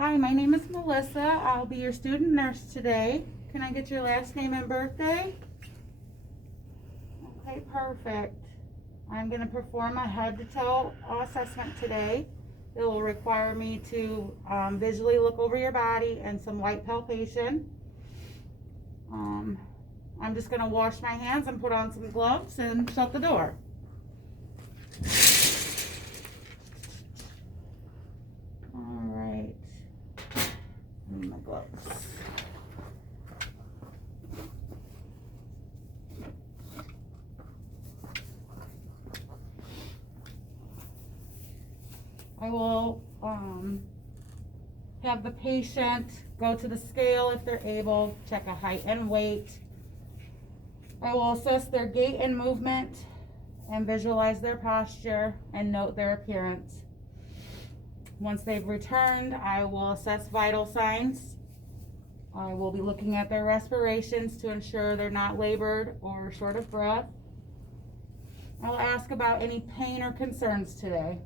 Hi, my name is Melissa. I'll be your student nurse today. Can I get your last name and birthday? Okay, perfect. I'm going to perform a head-to-toe assessment today. It will require me to visually look over your body and some light palpation. I'm just going to wash my hands and put on some gloves and shut the door. All right. My gloves. I will have the patient go to the scale if they're able, check a height and weight. I will assess their gait and movement and visualize their posture and note their appearance. Once they've returned, I will assess vital signs. I will be looking at their respirations to ensure they're not labored or short of breath. I'll ask about any pain or concerns today.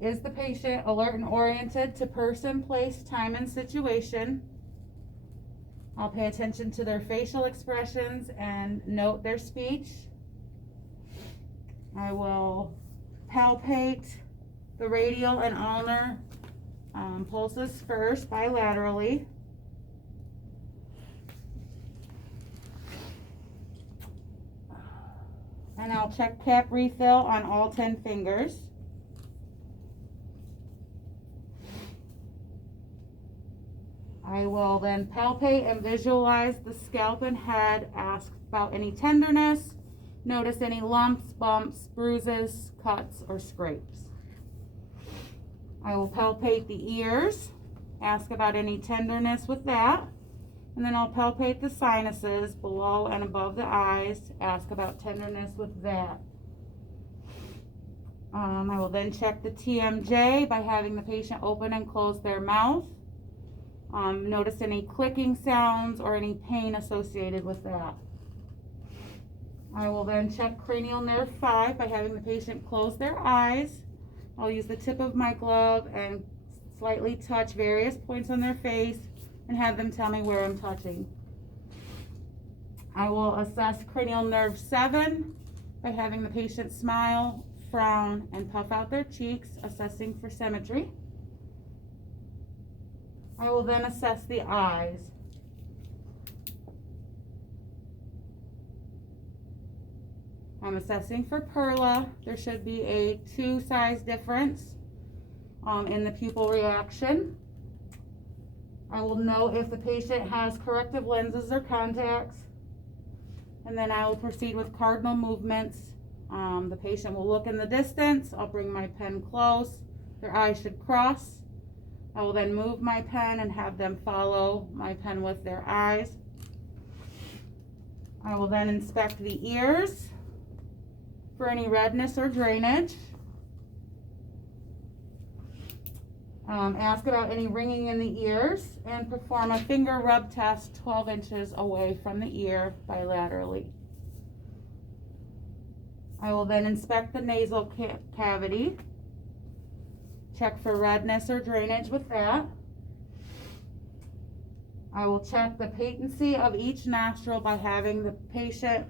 Is the patient alert and oriented to person, place, time, and situation? I'll pay attention to their facial expressions and note their speech. I will palpate the radial and ulnar pulses first bilaterally. And I'll check cap refill on all 10 fingers. I will then palpate and visualize the scalp and head, ask about any tenderness, notice any lumps, bumps, bruises, cuts, or scrapes. I will palpate the ears, ask about any tenderness with that, and then I'll palpate the sinuses below and above the eyes, ask about tenderness with that. I will then check the TMJ by having the patient open and close their mouth. Notice any clicking sounds or any pain associated with that. I will then check cranial nerve 5 by having the patient close their eyes. I'll use the tip of my glove and slightly touch various points on their face and have them tell me where I'm touching. I will assess cranial nerve 7 by having the patient smile, frown, and puff out their cheeks, assessing for symmetry. I will then assess the eyes. I'm assessing for Perla. There should be a 2 size difference in the pupil reaction. I will note if the patient has corrective lenses or contacts, and then I will proceed with cardinal movements. The patient will look in the distance. I'll bring my pen close. Their eyes should cross. I will then move my pen and have them follow my pen with their eyes. I will then inspect the ears for any redness or drainage. Ask about any ringing in the ears and perform a finger rub test 12 inches away from the ear bilaterally. I will then inspect the nasal cavity. Check for redness or drainage with that. I will check the patency of each nostril by having the patient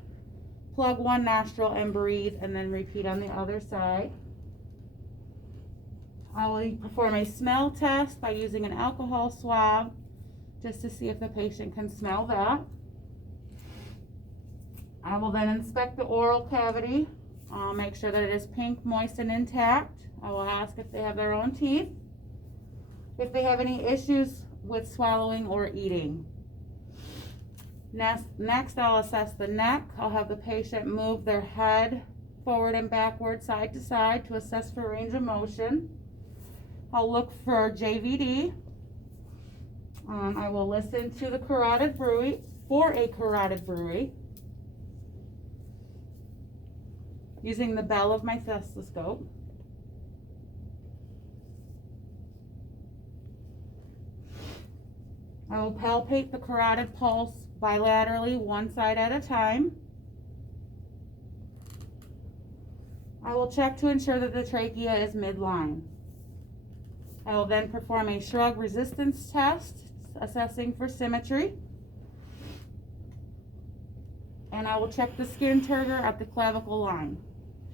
plug one nostril and breathe and then repeat on the other side. I will perform a smell test by using an alcohol swab just to see if the patient can smell that. I will then inspect the oral cavity. I'll make sure that it is pink, moist, and intact. I will ask if they have their own teeth, if they have any issues with swallowing or eating. Next, I'll assess the neck. I'll have the patient move their head forward and backward, side to side, to assess for range of motion. I'll look for JVD. I will listen to the carotid bruit for a carotid bruit using the bell of my stethoscope. I will palpate the carotid pulse bilaterally, one side at a time. I will check to ensure that the trachea is midline. I will then perform a shrug resistance test, assessing for symmetry. And I will check the skin turgor at the clavicle line.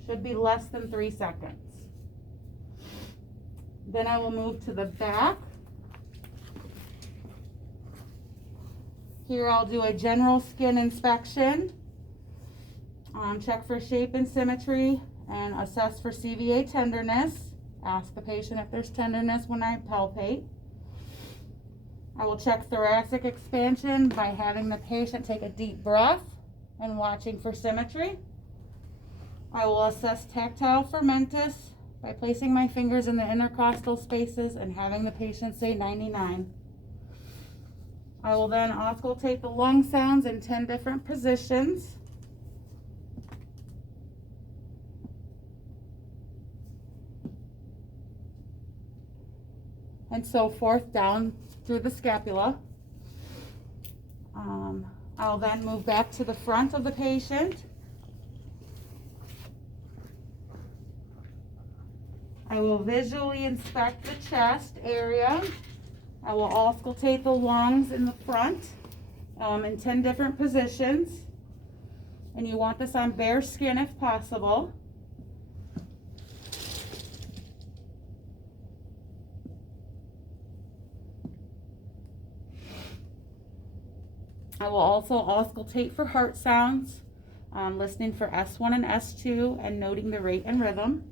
Should be less than 3 seconds. Then I will move to the back. Here I'll do a general skin inspection, check for shape and symmetry, and assess for CVA tenderness. Ask the patient if there's tenderness when I palpate. I will check thoracic expansion by having the patient take a deep breath and watching for symmetry. I will assess tactile fermentus by placing my fingers in the intercostal spaces and having the patient say 99. I will then auscultate the lung sounds in 10 different positions. And so forth down through the scapula. I'll then move back to the front of the patient. I will visually inspect the chest area. I will auscultate the lungs in the front in 10 different positions. And you want this on bare skin if possible. I will also auscultate for heart sounds, listening for S1 and S2 and noting the rate and rhythm.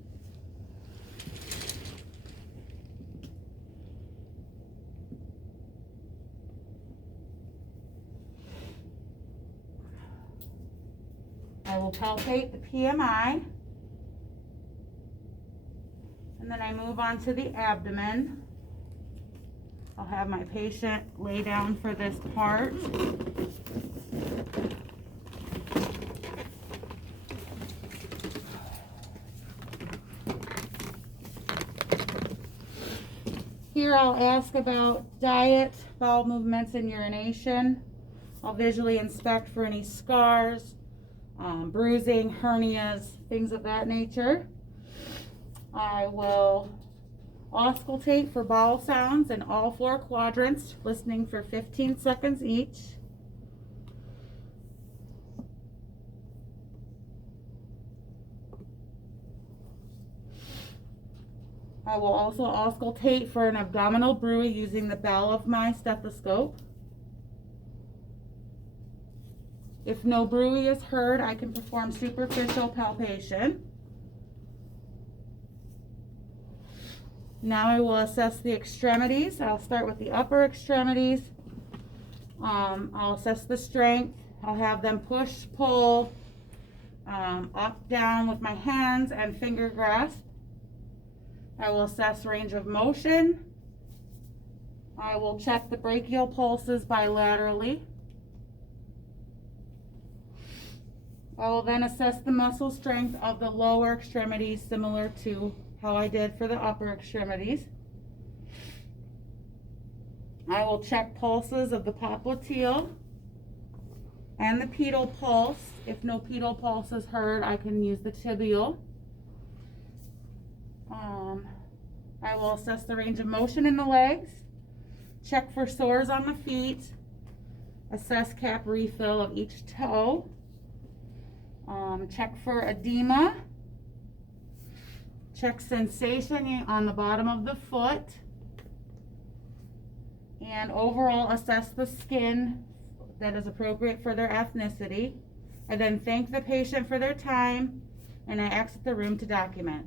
I will palpate the PMI, and then I move on to the abdomen. I'll have my patient lay down for this part. Here I'll ask about diet, bowel movements, and urination. I'll visually inspect for any scars, bruising, hernias, things of that nature. I will auscultate for bowel sounds in all 4 quadrants, listening for 15 seconds each. I will also auscultate for an abdominal bruit using the bell of my stethoscope. If no bruit is heard, I can perform superficial palpation. Now I will assess the extremities. I'll start with the upper extremities. I'll assess the strength. I'll have them push, pull, up, down with my hands and finger grasp. I will assess range of motion. I will check the brachial pulses bilaterally. I will then assess the muscle strength of the lower extremities, similar to how I did for the upper extremities. I will check pulses of the popliteal and the pedal pulse. If no pedal pulse is heard, I can use the tibial. I will assess the range of motion in the legs, check for sores on the feet, assess cap refill of each toe, check for edema, check sensation on the bottom of the foot, and overall assess the skin that is appropriate for their ethnicity. I then thank the patient for their time, and I exit the room to document.